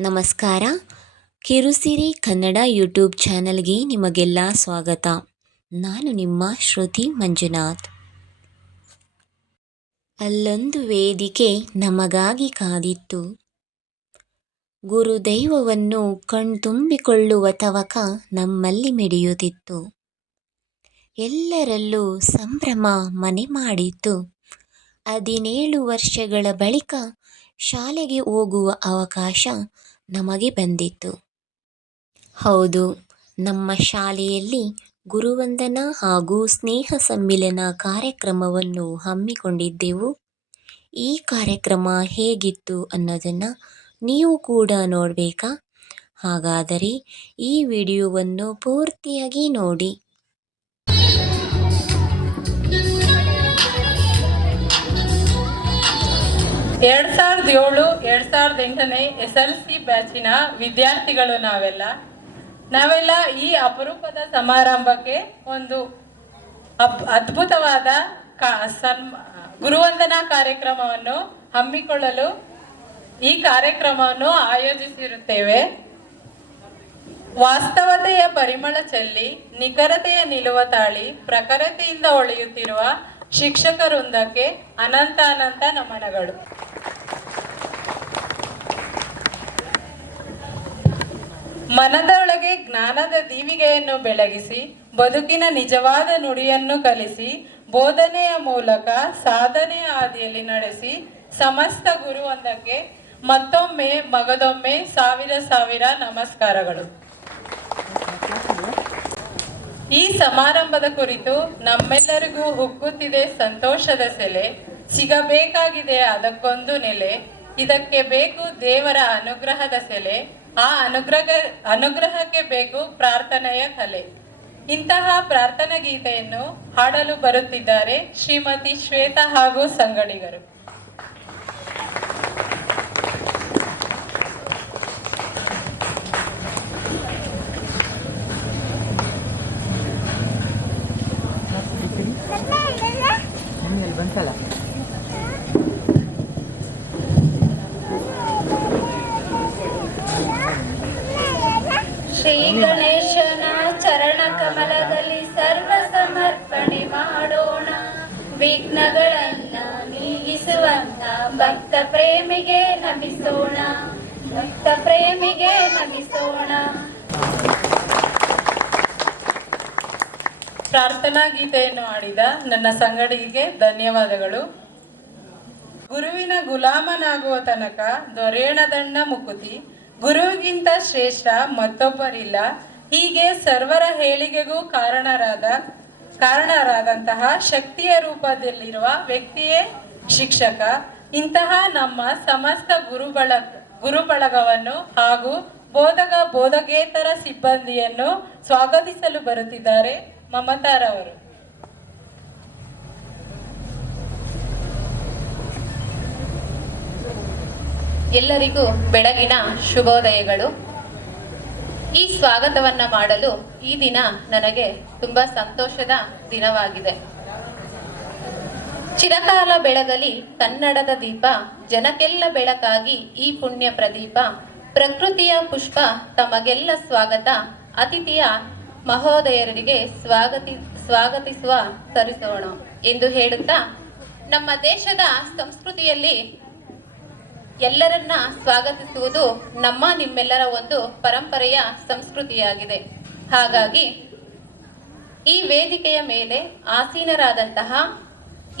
ನಮಸ್ಕಾರ. ಕಿರುಸಿರಿ ಕನ್ನಡ ಯೂಟ್ಯೂಬ್ ಚಾನಲ್ಗೆ ನಿಮಗೆಲ್ಲ ಸ್ವಾಗತ. ನಾನು ನಿಮ್ಮ ಶ್ರುತಿ ಮಂಜುನಾಥ್. ಅಲ್ಲೊಂದು ವೇದಿಕೆ ನಮಗಾಗಿ ಕಾದಿತ್ತು. ಗುರುದೈವವನ್ನು ಕಣ್ತುಂಬಿಕೊಳ್ಳುವ ತವಕ ನಮ್ಮಲ್ಲಿ ಮಿಡಿಯುತ್ತಿತ್ತು. ಎಲ್ಲರಲ್ಲೂ ಸಂಭ್ರಮ ಮನೆ ಮಾಡಿತ್ತು. ಹದಿನೇಳು ವರ್ಷಗಳ ಬಳಿಕ ಶಾಲೆಗೆ ಹೋಗುವ ಅವಕಾಶ ನಮಗೆ ಬಂದಿತ್ತು. ಹೌದು, ನಮ್ಮ ಶಾಲೆಯಲ್ಲಿ ಗುರುವಂದನ ಹಾಗೂ ಸ್ನೇಹ ಸಮ್ಮಿಲನ ಕಾರ್ಯಕ್ರಮವನ್ನು ಹಮ್ಮಿಕೊಂಡಿದ್ದೆವು. ಈ ಕಾರ್ಯಕ್ರಮ ಹೇಗಿತ್ತು ಅನ್ನೋದನ್ನು ನೀವು ಕೂಡ ನೋಡಬೇಕಾ? ಹಾಗಾದರೆ ಈ ವಿಡಿಯೋವನ್ನು ಪೂರ್ತಿಯಾಗಿ ನೋಡಿ. ಎರಡ್ ಸಾವಿರದ ಏಳು, ಎರಡ್ ಸಾವಿರದ ಎಂಟನೇ ಎಸ್ ಎಲ್ ಸಿ ಬ್ಯಾಚಿನ ವಿದ್ಯಾರ್ಥಿಗಳು ನಾವೆಲ್ಲ. ನಾವೆಲ್ಲ ಈ ಅಪರೂಪದ ಸಮಾರಂಭಕ್ಕೆ ಒಂದು ಅದ್ಭುತವಾದ ಕಾ ಗುರುವಂದನಾ ಕಾರ್ಯಕ್ರಮವನ್ನು ಹಮ್ಮಿಕೊಳ್ಳಲು ಈ ಕಾರ್ಯಕ್ರಮವನ್ನು ಆಯೋಜಿಸಿರುತ್ತೇವೆ. ವಾಸ್ತವತೆಯ ಪರಿಮಳ ಚೆಲ್ಲಿ, ನಿಖರತೆಯ ನಿಲುವ ತಾಳಿ, ಪ್ರಖರತೆಯಿಂದ ಒಳೆಯುತ್ತಿರುವ ಶಿಕ್ಷಕ ವೃಂದಕ್ಕೆ ಅನಂತ ಅನಂತ ನಮನಗಳು. ಮನದೊಳಗೆ ಜ್ಞಾನದ ದೀವಿಗೆಯನ್ನು ಬೆಳಗಿಸಿ, ಬದುಕಿನ ನಿಜವಾದ ನುಡಿಯನ್ನು ಕಲಿಸಿ, ಬೋಧನೆಯ ಮೂಲಕ ಸಾಧನೆಯ ಹಾದಿಯಲ್ಲಿ ನಡೆಸಿ, ಸಮಸ್ತ ಗುರುವೊಂದಕ್ಕೆ ಮತ್ತೊಮ್ಮೆ, ಮಗದೊಮ್ಮೆ ಸಾವಿರ ಸಾವಿರ ನಮಸ್ಕಾರಗಳು. ಈ ಸಮಾರಂಭದ ಕುರಿತು ನಮ್ಮೆಲ್ಲರಿಗೂ ಹುಕ್ಕುತ್ತಿದೆ ಸಂತೋಷದ ಸೆಲೆ. ಸಿಗಬೇಕಾಗಿದೆ ಅದಕ್ಕೊಂದು ನೆಲೆ. ಇದಕ್ಕೆ ಬೇಕು ದೇವರ ಅನುಗ್ರಹದ ಸೆಲೆ. ಆ ಅನುಗ್ರಹ ಅನುಗ್ರಹಕ್ಕೆ ಬೇಕು ಪ್ರಾರ್ಥನೆಯ ಕಲೆ. ಇಂತಹ ಪ್ರಾರ್ಥನಾ ಗೀತೆಯನ್ನು ಹಾಡಲು ಬರುತ್ತಿದ್ದಾರೆ ಶ್ರೀಮತಿ ಶ್ವೇತಾ ಹಾಗೂ ಸಂಗಡಿಗರು. ವಿಘ್ನಗಳನ್ನ ನೀಗಿಸುವಂತ ಭಕ್ತ ಪ್ರೇಮಿಗೆ ನಮಿಸೋಣ. ಭಕ್ತ ಪ್ರೇಮಿಗೆ ನಮಿಸೋಣ. ಪ್ರಾರ್ಥನಾ ಗೀತೆಯನ್ನು ಆಡಿದ ನನ್ನ ಸಂಗಡಿಗೆ ಧನ್ಯವಾದಗಳು. ಗುರುವಿನ ಗುಲಾಮನಾಗುವ ತನಕ ದೊರೆಯಣದಣ್ಣ ಮುಕುತಿ. ಗುರುವಿಗಿಂತ ಶ್ರೇಷ್ಠ ಮತ್ತೊಬ್ಬರಿಲ್ಲ. ಹೀಗೆ ಸರ್ವರ ಹೇಳಿಗೆಗೂ ಕಾರಣರಾದ ಕಾರಣರಾದಂತಹ ಶಕ್ತಿಯ ರೂಪದಲ್ಲಿರುವ ವ್ಯಕ್ತಿಯೇ ಶಿಕ್ಷಕ. ಇಂತಹ ನಮ್ಮ ಸಮಸ್ತ ಗುರುಬಳ, ಗುರುಬಳಗವನ್ನು ಹಾಗೂ ಬೋಧಕ ಬೋಧಕೇತರ ಸಿಬ್ಬಂದಿಯನ್ನು ಸ್ವಾಗತಿಸಲು ಬರುತ್ತಿದ್ದಾರೆ ಮಮತಾರವರು. ಎಲ್ಲರಿಗೂ ಬೆಳಗಿನ ಶುಭೋದಯಗಳು. ಈ ಸ್ವಾಗತವನ್ನ ಮಾಡಲು ಈ ದಿನ ನನಗೆ ತುಂಬಾ ಸಂತೋಷದ ದಿನವಾಗಿದೆ. ಚಿರಕಾಲ ಬೆಳಗಲಿ ಕನ್ನಡದ ದೀಪ ಜನಕ್ಕೆಲ್ಲ ಬೆಳಕಾಗಿ ಈ ಪುಣ್ಯ ಪ್ರದೀಪ, ಪ್ರಕೃತಿಯ ಪುಷ್ಪ, ತಮಗೆಲ್ಲ ಸ್ವಾಗತ, ಅತಿಥಿಯ ಮಹೋದಯರಿಗೆ ಸ್ವಾಗತಿ, ಸ್ವಾಗತಿಸುವ ಸರಿಸೋಣ ಎಂದು ಹೇಳುತ್ತಾ ನಮ್ಮ ದೇಶದ ಸಂಸ್ಕೃತಿಯಲ್ಲಿ ಎಲ್ಲರನ್ನ ಸ್ವಾಗತಿಸುವುದು ನಮ್ಮ ನಿಮ್ಮೆಲ್ಲರ ಒಂದು ಪರಂಪರೆಯ ಸಂಸ್ಕೃತಿಯಾಗಿದೆ. ಹಾಗಾಗಿ ಈ ವೇದಿಕೆಯ ಮೇಲೆ ಆಸೀನರಾದಂತಹ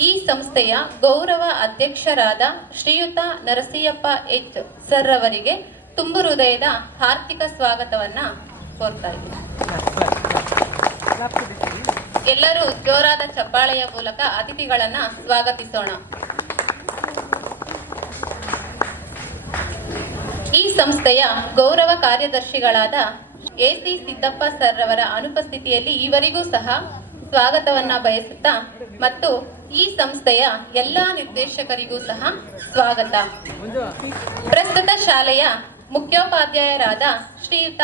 ಈ ಸಂಸ್ಥೆಯ ಗೌರವ ಅಧ್ಯಕ್ಷರಾದ ಶ್ರೀಯುತ ನರಸಿಯಪ್ಪ ಎಚ್ ಸರ್ ಅವರಿಗೆ ತುಂಬು ಹೃದಯದ ಆರ್ಥಿಕ ಸ್ವಾಗತವನ್ನ ಕೋರ್ತಾ ಇದ್ದೀನಿ. ಎಲ್ಲರೂ ಜೋರಾದ ಚಪ್ಪಾಳೆಯ ಮೂಲಕ ಅತಿಥಿಗಳನ್ನ ಸ್ವಾಗತಿಸೋಣ. ಈ ಸಂಸ್ಥೆಯ ಗೌರವ ಕಾರ್ಯದರ್ಶಿಗಳಾದ ಎ ಸಿ ಸಿದ್ದಪ್ಪ ಸರ್ ಅವರ ಅನುಪಸ್ಥಿತಿಯಲ್ಲಿ ಈವರೆಗೂ ಸಹ ಸ್ವಾಗತವನ್ನ ಬಯಸುತ್ತಾ ಮತ್ತು ಈ ಸಂಸ್ಥೆಯ ಎಲ್ಲಾ ನಿರ್ದೇಶಕರಿಗೂ ಸಹ ಸ್ವಾಗತ. ಪ್ರಸ್ತುತ ಶಾಲೆಯ ಮುಖ್ಯೋಪಾಧ್ಯಾಯರಾದ ಶ್ರೀಯುತ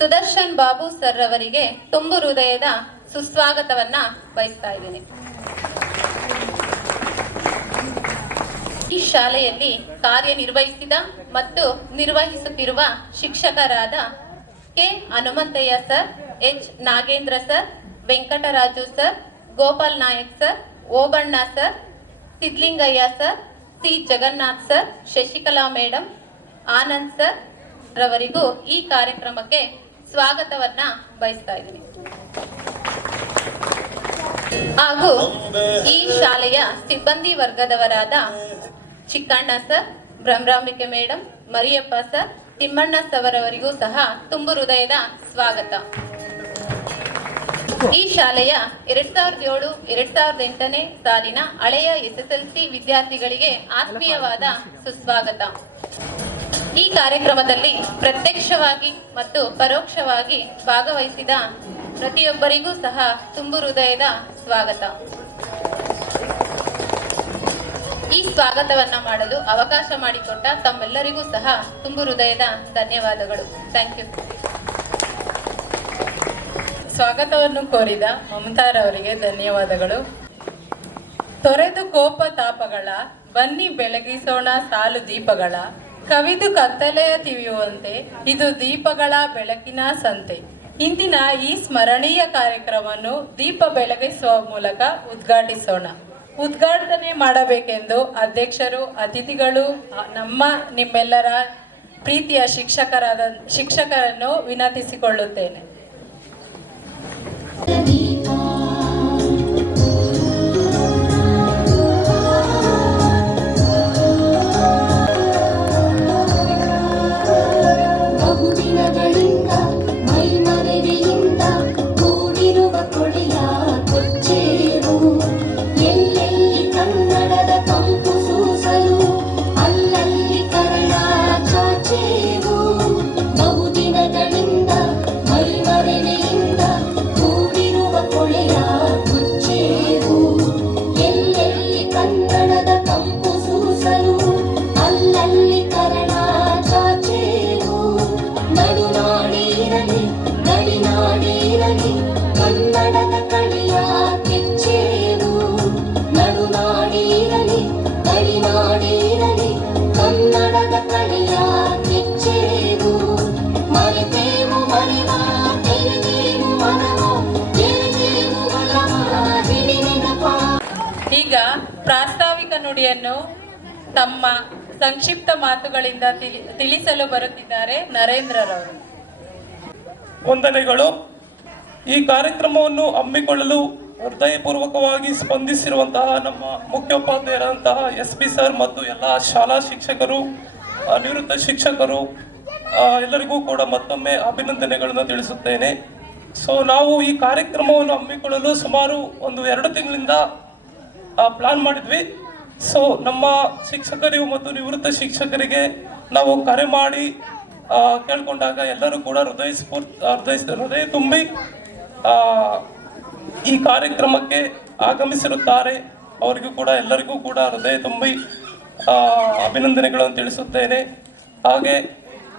ಸುದರ್ಶನ್ ಬಾಬು ಸರ್ ಅವರಿಗೆ ತುಂಬು ಹೃದಯದ ಸುಸ್ವಾಗತವನ್ನ ಬಯಸ್ತಾ ಇದ್ದೇನೆ. ಈ ಶಾಲೆಯಲ್ಲಿ ಕಾರ್ಯನಿರ್ವಹಿಸಿದ ಮತ್ತು ನಿರ್ವಹಿಸುತ್ತಿರುವ ಶಿಕ್ಷಕರಾದ K. Hanumanthaiah sir, H. Nagendra sir, Venkataraju sir, Gopal Nayak sir, Obanna sir, Sidlingaiah sir, C. Jagannath sir, Shashikala madam Anand sir ರವರಿಗೂ ಈ ಕಾರ್ಯಕ್ರಮಕ್ಕೆ ಸ್ವಾಗತವನ್ನ ಬಯಸ್ತಾ ಇದ್ದೀನಿ. ಹಾಗೂ ಈ ಶಾಲೆಯ ಸಿಬ್ಬಂದಿ ವರ್ಗದವರಾದ Chikkanna sir, Bhramarambike madam Mariyappa sir, Timmanna ಸವರವರಿಗೂ ಸಹ ತುಂಬು ಹೃದಯದ ಸ್ವಾಗತ. ಈ ಶಾಲೆಯ ಎರಡ್ ಸಾವಿರದ ಏಳು, ಎರಡ್ ಸಾವಿರದ ಎಂಟನೇ ಸಾಲಿನ ಹಳೆಯ ಎಸ್ ಎಸ್ ಎಲ್ ಸಿ ವಿದ್ಯಾರ್ಥಿಗಳಿಗೆ ಆತ್ಮೀಯವಾದ ಸುಸ್ವಾಗತ. ಈ ಕಾರ್ಯಕ್ರಮದಲ್ಲಿ ಪ್ರತ್ಯಕ್ಷವಾಗಿ ಮತ್ತು ಪರೋಕ್ಷವಾಗಿ ಭಾಗವಹಿಸಿದ ಪ್ರತಿಯೊಬ್ಬರಿಗೂ ಸಹ ತುಂಬು ಹೃದಯದ ಸ್ವಾಗತ. ಈ ಸ್ವಾಗತವನ್ನ ಮಾಡಲು ಅವಕಾಶ ಮಾಡಿಕೊಟ್ಟ ತಮ್ಮೆಲ್ಲರಿಗೂ ಸಹ ತುಂಬು ಹೃದಯದ ಧನ್ಯವಾದಗಳು. ಥ್ಯಾಂಕ್ ಯು ಸ್ವಾಗತವನ್ನು ಕೋರಿದ ಮಮತಾರವರಿಗೆ ಧನ್ಯವಾದಗಳು. ತೊರೆದು ಕೋಪ ತಾಪಗಳ, ಬನ್ನಿ ಬೆಳಗಿಸೋಣ ಸಾಲು ದೀಪಗಳ, ಕವಿದು ಕತ್ತಲೆಯ ತಿವಿಯುವಂತೆ ಇದು ದೀಪಗಳ ಬೆಳಕಿನ ಸಂತೆ. ಇಂದಿನ ಈ ಸ್ಮರಣೀಯ ಕಾರ್ಯಕ್ರಮವನ್ನು ದೀಪ ಬೆಳಗಿಸುವ ಮೂಲಕ ಉದ್ಘಾಟಿಸೋಣ. ಉದ್ಘಾಟನೆ ಮಾಡಬೇಕೆಂದು ಅಧ್ಯಕ್ಷರು ಅತಿಥಿಗಳು ನಮ್ಮ ನಿಮ್ಮೆಲ್ಲರ ಪ್ರೀತಿಯ ಶಿಕ್ಷಕರಾದ ಶಿಕ್ಷಕರನ್ನು ವಿನಂತಿಸಿಕೊಳ್ಳುತ್ತೇನೆ. ಕನ್ನಡದ ಕಡೆಯ ಮರೆತೇವು ಮರೆವ ಮನವ ಈಗ ಪ್ರಾಸ್ತಾವಿಕ ನುಡಿಯನ್ನು ತಮ್ಮ ಸಂಕ್ಷಿಪ್ತ ಮಾತುಗಳಿಂದ ತಿಳಿ- ತಿಳಿಸಲು ಬರುತ್ತಿದ್ದಾರೆ ನರೇಂದ್ರರವರು. ವಂದನೆಗಳು. ಈ ಕಾರ್ಯಕ್ರಮವನ್ನು ಹಮ್ಮಿಕೊಳ್ಳಲು ಹೃದಯಪೂರ್ವಕವಾಗಿ ಸ್ಪಂದಿಸಿರುವಂತಹ ನಮ್ಮ ಮುಖ್ಯೋಪಾಧ್ಯಾಯರಾದಂತಹ ಎಸ್ ಪಿ ಸರ್ ಮತ್ತು ಎಲ್ಲ ಶಾಲಾ ಶಿಕ್ಷಕರು ನಿವೃತ್ತ ಶಿಕ್ಷಕರು ಎಲ್ಲರಿಗೂ ಕೂಡ ಮತ್ತೊಮ್ಮೆ ಅಭಿನಂದನೆಗಳನ್ನು ತಿಳಿಸುತ್ತೇನೆ. ಸೊ ನಾವು ಈ ಕಾರ್ಯಕ್ರಮವನ್ನು ಹಮ್ಮಿಕೊಳ್ಳಲು ಸುಮಾರು ಒಂದು ಎರಡು ತಿಂಗಳಿಂದ ಪ್ಲಾನ್ ಮಾಡಿದ್ವಿ. ಸೊ ನಮ್ಮ ಶಿಕ್ಷಕರಿಗೂ ಮತ್ತು ನಿವೃತ್ತ ಶಿಕ್ಷಕರಿಗೆ ನಾವು ಕರೆ ಮಾಡಿ ಕೇಳಿಕೊಂಡಾಗ ಎಲ್ಲರೂ ಕೂಡ ಹೃದಯ ಸ್ಫೂರ್ತಿ ಹೃದಯ ಹೃದಯ ತುಂಬಿ ಈ ಕಾರ್ಯಕ್ರಮಕ್ಕೆ ಆಗಮಿಸಿರುತ್ತಾರೆ. ಅವರಿಗೂ ಕೂಡ, ಎಲ್ಲರಿಗೂ ಕೂಡ ಹೃದಯ ತುಂಬಿ ಅಭಿನಂದನೆಗಳನ್ನು ತಿಳಿಸುತ್ತೇನೆ. ಹಾಗೆ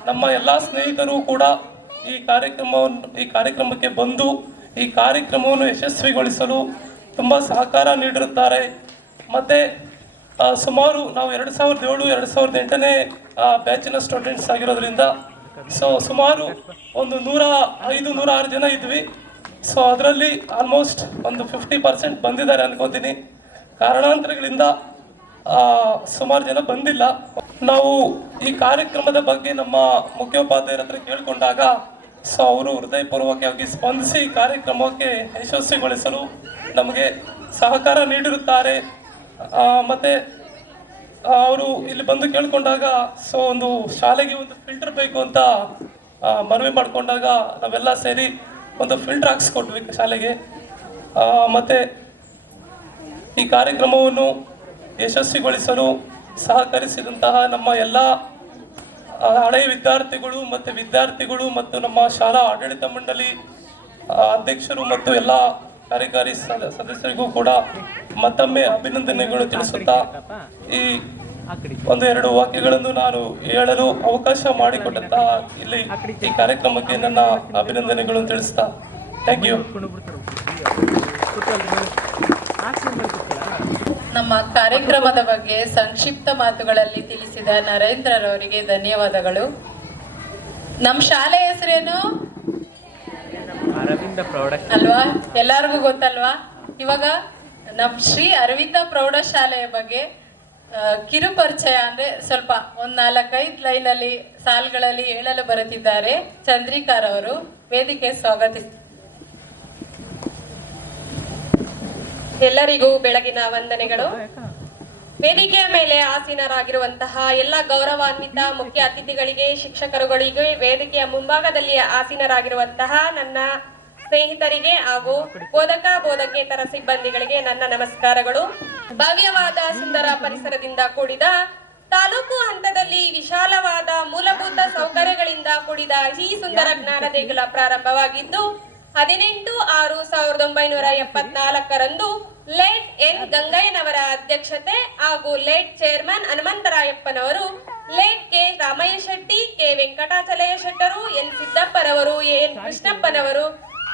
ನಮ್ಮ ಎಲ್ಲ ಸ್ನೇಹಿತರು ಕೂಡ ಈ ಕಾರ್ಯಕ್ರಮವನ್ನು ಈ ಕಾರ್ಯಕ್ರಮಕ್ಕೆ ಬಂದು, ಈ ಕಾರ್ಯಕ್ರಮವನ್ನು ಯಶಸ್ವಿಗೊಳಿಸಲು ತುಂಬ ಸಹಕಾರ ನೀಡಿರುತ್ತಾರೆ. ಮತ್ತು ಸುಮಾರು ನಾವು ಎರಡು ಸಾವಿರದ ಏಳು, ಎರಡು ಸಾವಿರದ ಎಂಟನೇ ಬ್ಯಾಚಿನ ಸ್ಟೂಡೆಂಟ್ಸ್ ಆಗಿರೋದ್ರಿಂದ, ಸೊ, ಸುಮಾರು ಒಂದು ನೂರ ಐದು, ನೂರ ಆರು ಜನ ಇದ್ವಿ. ಸೊ ಅದರಲ್ಲಿ ಆಲ್ಮೋಸ್ಟ್ ಒಂದು ಫಿಫ್ಟಿ ಪರ್ಸೆಂಟ್ ಬಂದಿದ್ದಾರೆ ಅನ್ಕೋತೀನಿ. ಕಾರಣಾಂತರಗಳಿಂದ ಸುಮಾರು ಜನ ಬಂದಿಲ್ಲ. ನಾವು ಈ ಕಾರ್ಯಕ್ರಮದ ಬಗ್ಗೆ ನಮ್ಮ ಮುಖ್ಯೋಪಾಧ್ಯಾಯರ ಹತ್ರ ಕೇಳಿಕೊಂಡಾಗ, ಸೊ, ಅವರು ಹೃದಯಪೂರ್ವಕವಾಗಿ ಸ್ಪಂದಿಸಿ ಈ ಕಾರ್ಯಕ್ರಮಕ್ಕೆ ಯಶಸ್ವಿಗೊಳಿಸಲು ನಮಗೆ ಸಹಕಾರ ನೀಡಿರುತ್ತಾರೆ. ಮತ್ತೆ ಅವರು ಇಲ್ಲಿ ಬಂದು ಕೇಳಿಕೊಂಡಾಗ, ಸೊ, ಒಂದು ಶಾಲೆಗೆ ಒಂದು ಫಿಲ್ಟರ್ ಬೇಕು ಅಂತ ಮನವಿ ಮಾಡಿಕೊಂಡಾಗ ನಾವೆಲ್ಲ ಸೇರಿ ಒಂದು ಫಿಲ್ಟರ್ ಹಾಕ್ಸ್ಕೊಟ್ವಿ ಶಾಲೆಗೆ. ಮತ್ತು ಈ ಕಾರ್ಯಕ್ರಮವನ್ನು ಯಶಸ್ವಿಗೊಳಿಸಲು ಸಹಕರಿಸಿದಂತಹ ನಮ್ಮ ಎಲ್ಲ ಹಳೆಯ ವಿದ್ಯಾರ್ಥಿಗಳು ಮತ್ತು ವಿದ್ಯಾರ್ಥಿಗಳು ಮತ್ತು ನಮ್ಮ ಶಾಲಾ ಆಡಳಿತ ಮಂಡಳಿ ಅಧ್ಯಕ್ಷರು ಮತ್ತು ಎಲ್ಲ ಕಾರ್ಯಕಾರಿ ಸದ- ಸದಸ್ಯರಿಗೂ ಕೂಡ ಮತ್ತೊಮ್ಮೆ ಅಭಿನಂದನೆಗಳು ತಿಳಿಸುತ್ತಾ ಈ ಒಂದು ಎರಡು ವಾಕ್ಯಗಳನ್ನು ನಾನು ಹೇಳಲು ಅವಕಾಶ ಮಾಡಿಕೊಟ್ಟಂತ ಇಲ್ಲಿ ಈ ಕಾರ್ಯಕ್ರಮಕ್ಕೆ ನನ್ನ ಅಭಿನಂದನೆಗಳು ತಿಳಿಸ್ತಾ ಥ್ಯಾಂಕ್ ಯು ನಮ್ಮ ಕಾರ್ಯಕ್ರಮದ ಬಗ್ಗೆ ಸಂಕ್ಷಿಪ್ತ ಮಾತುಗಳಲ್ಲಿ ತಿಳಿಸಿದ ನರೇಂದ್ರರವರಿಗೆ ಧನ್ಯವಾದಗಳು. ನಮ್ಮ ಶಾಲೆ ಹೆಸರೇನು? ಅರವಿಂದ ಪ್ರೌಢ ಅಲ್ವಾ? ಎಲ್ಲರಿಗೂ ಗೊತ್ತಲ್ವಾ? ಇವಾಗ ನಮ್ಮ ಶ್ರೀ ಅರವಿಂದ ಪ್ರೌಢಶಾಲೆಯ ಬಗ್ಗೆ ಕಿರು ಪರಿಚಯ ಅಂದ್ರೆ ಸ್ವಲ್ಪ ಒಂದ್ ನಾಲ್ಕೈದು ಅಲ್ಲಿ ಸಾಲ್ಗಳಲ್ಲಿ ಹೇಳಲು ಬರುತ್ತಿದ್ದಾರೆ ಚಂದ್ರಿಕಾರ್ ಅವರು. ವೇದಿಕೆ ಸ್ವಾಗತಿಸ್ ಎಲ್ಲರಿಗೂ ಬೆಳಗಿನ ವಂದನೆಗಳು. ವೇದಿಕೆಯ ಮೇಲೆ ಆಸೀನರಾಗಿರುವಂತಹ ಎಲ್ಲ ಗೌರವಾನ್ವಿತ ಮುಖ್ಯ ಅತಿಥಿಗಳಿಗೆ, ಶಿಕ್ಷಕರುಗಳಿಗೆ ವೇದಿಕೆಯ ಮುಂಭಾಗದಲ್ಲಿ ಆಸೀನರಾಗಿರುವಂತಹ ನನ್ನ ಸ್ನೇಹಿತರಿಗೆ ಹಾಗೂ ಬೋಧಕ, ಬೋಧಕೇತರ ಸಿಬ್ಬಂದಿಗಳಿಗೆ ನನ್ನ ನಮಸ್ಕಾರಗಳು. ಭವ್ಯವಾದ ಸುಂದರ ಪರಿಸರದಿಂದ ಕೂಡಿದ ತಾಲೂಕು ಹಂತದಲ್ಲಿ ವಿಶಾಲವಾದ ಮೂಲಭೂತ ಸೌಕರ್ಯಗಳಿಂದ ಕೂಡಿದ ಈ ಸುಂದರ ಜ್ಞಾನ ದೇಗುಲ ಪ್ರಾರಂಭವಾಗಿದ್ದು, ಹದಿನೆಂಟು ಆರು ಸಾವಿರದ ಒಂಬೈನೂರ ಎಪ್ಪತ್ನಾಲ್ಕರಂದು ಲೇಟ್ ಎನ್ ಗಂಗಯ್ಯನವರ ಅಧ್ಯಕ್ಷತೆ ಹಾಗೂ late chairman ಹನುಮಂತರಾಯಪ್ಪನವರು late K Ramaiah Shetty, K Venkatachalaiah ಶೆಟ್ಟರು, N ಸಿದ್ದಪ್ಪನವರು ಎನ್ ಕೃಷ್ಣಪ್ಪನವರು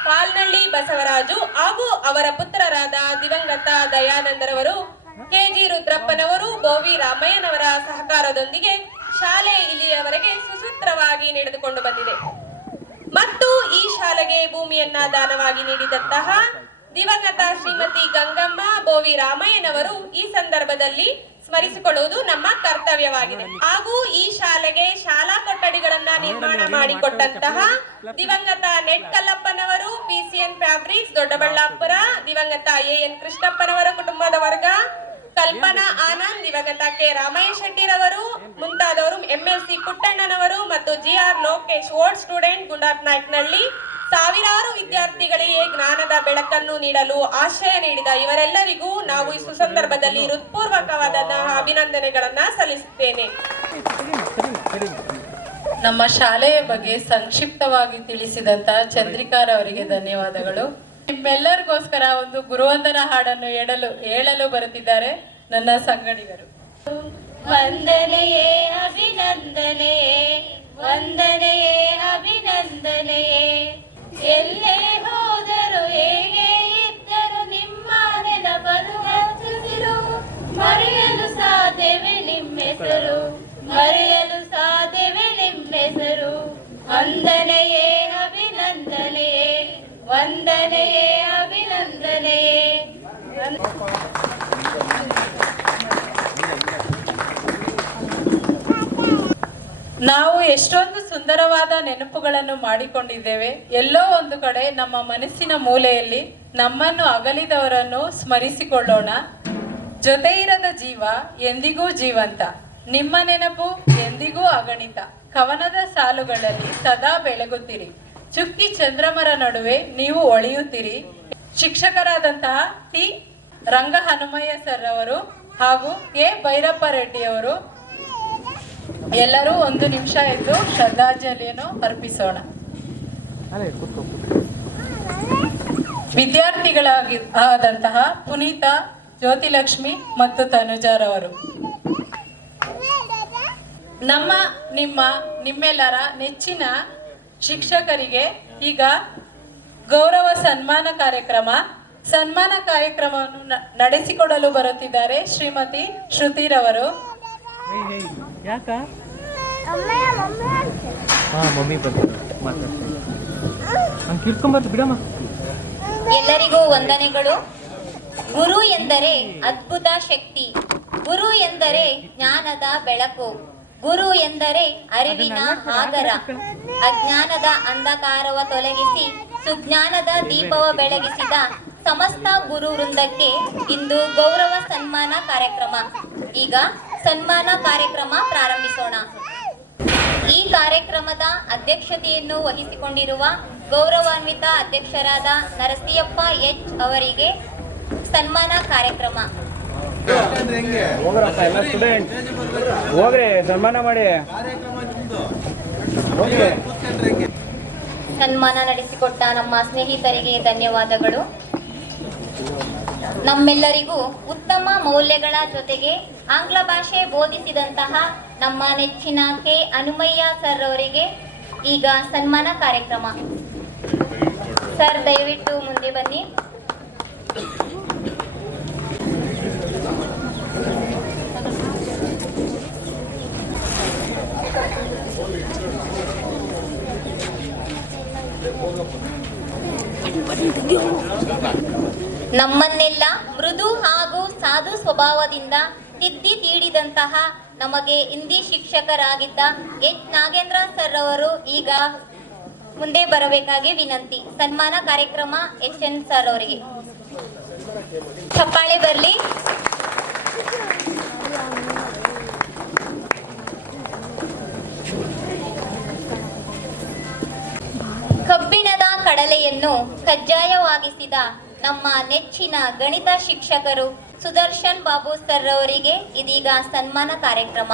ಪಾಲ್ನಳ್ಳಿ ಬಸವರಾಜು ಹಾಗೂ ಅವರ ಪುತ್ರರಾದ ದಿವಂಗತ ದಯಾನಂದರವರು, ಕೆಜಿ ರುದ್ರಪ್ಪನವರು, ಬೋವಿ ರಾಮಯ್ಯನವರ ಸಹಕಾರದೊಂದಿಗೆ ಶಾಲೆ ಇಲ್ಲಿಯವರೆಗೆ ಸುಸೂತ್ರವಾಗಿ ನಡೆದುಕೊಂಡು ಬಂದಿದೆ. ಮತ್ತು ಈ ಶಾಲೆಗೆ ಭೂಮಿಯನ್ನ ದಾನವಾಗಿ ನೀಡಿದಂತಹ ದಿವಂಗತ ಶ್ರೀಮತಿ ಗಂಗಮ್ಮ, ಬೋವಿ ರಾಮಯ್ಯನವರು ಈ ಸಂದರ್ಭದಲ್ಲಿ ಸ್ಮರಿಸಿಕೊಳ್ಳುವುದು ನಮ್ಮ ಕರ್ತವ್ಯವಾಗಿದೆ. ಹಾಗೂ ಈ ಶಾಲೆಗೆ ಶಾಲಾ ಕೊಠಡಿಗಳನ್ನ ನಿರ್ಮಾಣ ಮಾಡಿಕೊಟ್ಟಂತಹ ದಿವಂಗತ ನೆಟ್ ಕಲ್ಲಪ್ಪನವರು ಪಿಸಿಎನ್ ಫ್ಯಾಬ್ರಿಕ್ಸ್ ದೊಡ್ಡಬಳ್ಳಾಪುರ ದಿವಂಗತ ಎ ಎನ್ ಕೃಷ್ಣಪ್ಪನವರ ಕುಟುಂಬದ ವರ್ಗ. ಕಲ್ಪನಾ ಆನಂದ್ ದಿವಂಗತ ಕೆ ರಾಮಯ್ಯ ಶೆಟ್ಟಿರವರು, ಮುಂತಾದವರು ಸಿ ಪುಟ್ಟಣ್ಣನವರು ಮತ್ತು G R Lokesh old student Gundath Nayakanahalli. ಸಾವಿರಾರು ವಿದ್ಯಾರ್ಥಿಗಳಿಗೆ ಜ್ಞಾನದ ಬೆಳಕನ್ನು ನೀಡಲು ಆಶ್ರಯ ನೀಡಿದ ಇವರೆಲ್ಲರಿಗೂ ನಾವು ಈ ಸುಸಂದರ್ಭದಲ್ಲಿ ಹೃತ್ಪೂರ್ವಕವಾದಂತಹ ಅಭಿನಂದನೆಗಳನ್ನ ಸಲ್ಲಿಸುತ್ತೇನೆ. ನಮ್ಮ ಶಾಲೆಯ ಬಗ್ಗೆ ಸಂಕ್ಷಿಪ್ತವಾಗಿ ತಿಳಿಸಿದಂತ ಚಂದ್ರಿಕಾರ್ ಅವರಿಗೆ ಧನ್ಯವಾದಗಳು. ನಿಮ್ಮೆಲ್ಲರಿಗೋಸ್ಕರ ಒಂದು ಗುರುವಂದನ ಹಾಡನ್ನು ಹೇಳಲು ಹೇಳಲು ಬರುತ್ತಿದ್ದಾರೆ. ನನ್ನ ಸಂಗಡಿಗರು. ವಂದನೆಯೇ ಅಭಿನಂದನೆಯೇ ವಂದನೆಯೇ ಅಭಿನಂದನೆಯೇ. ಎಲ್ಲೇ ಹೋದರು ಹೇಗೆ ಇದ್ದರು ನಿಮ್ಮ ನೆನಪನು ಹಚ್ಚಿರು ಮರೆಯಲು ಸಾಧ್ಯವೇ ನಿಮ್ಮೆಸರು ಮರೆಯಲು ಸಾಧ್ಯವೇ ನಿಮ್ಮೆಸರು ವಂದನೆಯೇ ಅಭಿನಂದನೆಯೇ ವಂದನೆಯೇ ಅಭಿನಂದನೆಯೇ. ನಾವು ಎಷ್ಟೊಂದು ಸುಂದರವಾದ ನೆನಪುಗಳನ್ನು ಮಾಡಿಕೊಂಡಿದ್ದೇವೆ. ಎಲ್ಲೋ ಒಂದು ಕಡೆ ನಮ್ಮ ಮನಸ್ಸಿನ ಮೂಲೆಯಲ್ಲಿ ನಮ್ಮನ್ನು ಅಗಲಿದವರನ್ನು ಸ್ಮರಿಸಿಕೊಳ್ಳೋಣ. ಜೊತೆ ಇರದ ಜೀವ ಎಂದಿಗೂ ಜೀವಂತ. ನಿಮ್ಮ ನೆನಪು ಎಂದಿಗೂ ಅಗಣಿತ. ಕವನದ ಸಾಲುಗಳಲ್ಲಿ ಸದಾ ಬೆಳಗುತ್ತೀರಿ. ಚುಕ್ಕಿ ಚಂದ್ರಮರ ನಡುವೆ ನೀವು ಒಳೆಯುತ್ತೀರಿ. ಶಿಕ್ಷಕರಾದಂತಹ ಟಿ. ರಂಗ ಹನುಮಯ್ಯ ಸರ್ ಅವರು ಹಾಗೂ ಎ ಭೈರಪ್ಪ ರೆಡ್ಡಿ ಅವರು ಎಲ್ಲರೂ ಒಂದು ನಿಮಿಷ ಎದ್ದು ಶ್ರದ್ಧಾಂಜಲಿಯನ್ನು ಅರ್ಪಿಸೋಣ. ವಿದ್ಯಾರ್ಥಿಗಳಾಗಿ ಆದಂತಹ ಪುನೀತ ಜ್ಯೋತಿಲಕ್ಷ್ಮಿ ಮತ್ತು ತನುಜಾರವರು. ನಮ್ಮ ನಿಮ್ಮ ನಿಮ್ಮೆಲ್ಲರ ನೆಚ್ಚಿನ ಶಿಕ್ಷಕರಿಗೆ ಈಗ ಗೌರವ ಸನ್ಮಾನ ಕಾರ್ಯಕ್ರಮ. ಸನ್ಮಾನ ಕಾರ್ಯಕ್ರಮವನ್ನು ನಡೆಸಿಕೊಡಲು ಬರುತ್ತಿದ್ದಾರೆ ಶ್ರೀಮತಿ ಶ್ರುತಿರವರು. ಯಾಕ? ಹಾ ಮಮ್ಮಿ ಬಂತು ಮಾತಾಡ್ತೀನಿ. ಹಂಗೆ ಕಿರ್ಕೊಂಬರ್ತು ಬಿಡಮ್ಮ. ಎಲ್ಲರಿಗೂ ವಂದನೆಗಳು. ಗುರು ಎಂದರೆ ಅದ್ಭುತ ಶಕ್ತಿ. ಗುರು ಎಂದರೆ ಜ್ಞಾನದ ಬೆಳಕು. ಗುರು ಎಂದರೆ ಅರಿವಿನ ಆಗರ. ಅಜ್ಞಾನದ ಅಂಧಕಾರವ ತೊಲಗಿಸಿ ಸುಜ್ಞಾನದ ದೀಪವ ಬೆಳಗಿಸಿದ ಸಮಸ್ತ ಗುರು ವೃಂದಕ್ಕೆ ಇಂದು ಗೌರವ ಸನ್ಮಾನ ಕಾರ್ಯಕ್ರಮ. ಈಗ ಸನ್ಮಾನ ಕಾರ್ಯಕ್ರಮ ಪ್ರಾರಂಭಿಸೋಣ. ಈ ಕಾರ್ಯಕ್ರಮದ ಅಧ್ಯಕ್ಷತೆಯನ್ನು ವಹಿಸಿಕೊಂಡಿರುವ ಗೌರವಾನ್ವಿತ ಅಧ್ಯಕ್ಷರಾದ ನರಸಿಯಪ್ಪ ಎಚ್ ಅವರಿಗೆ ಸನ್ಮಾನ ಕಾರ್ಯಕ್ರಮ. ಸನ್ಮಾನ ಮಾಡಿ. ಸನ್ಮಾನ ನಡೆಸಿಕೊಟ್ಟ ನಮ್ಮ ಸ್ನೇಹಿತರಿಗೆ ಧನ್ಯವಾದಗಳು. ನಮ್ಮೆಲ್ಲರಿಗೂ ಉತ್ತಮ ಮೌಲ್ಯಗಳ ಜೊತೆಗೆ ಆಂಗ್ಲ ಭಾಷೆ ಬೋಧಿಸಿದಂತಹ ನಮ್ಮ ನೆಚ್ಚಿನ ಕೆ. ಅನುಮಯ್ಯ ಸರ್ ಅವರಿಗೆ ಈಗ ಸನ್ಮಾನ ಕಾರ್ಯಕ್ರಮ. ಸರ್, ದಯವಿಟ್ಟು ಮುಂದೆ ಬನ್ನಿ. ನಮ್ಮನ್ನೆಲ್ಲ ಮೃದು ಹಾಗೂ ಸಾಧು ಸ್ವಭಾವದಿಂದ ತಿದ್ದಿ ತೀಡಿದಂತಹ ನಮಗೆ ಹಿಂದಿ ಶಿಕ್ಷಕರಾಗಿದ್ದ ಎಚ್ ನಾಗೇಂದ್ರ ಸರ್ ಅವರು ಈಗ ಮುಂದೆ ಬರಬೇಕಾಗಿ ವಿನಂತಿ. ಸನ್ಮಾನ ಕಾರ್ಯಕ್ರಮ ಎಚ್ ಎನ್ ಸರ್ ಅವರಿಗೆ. ಚಪ್ಪಾಳೆ ಬರಲಿ. ಕಬ್ಬಿಣದ ಕಡಲೆಯನ್ನು ಕಜ್ಜಾಯವಾಗಿಸಿದ ನಮ್ಮ ನೆಚ್ಚಿನ ಗಣಿತ ಶಿಕ್ಷಕರು ಸುದರ್ಶನ್ ಬಾಬು ಸರ್ ಅವರಿಗೆ ಇದೀಗ ಸನ್ಮಾನ ಕಾರ್ಯಕ್ರಮ.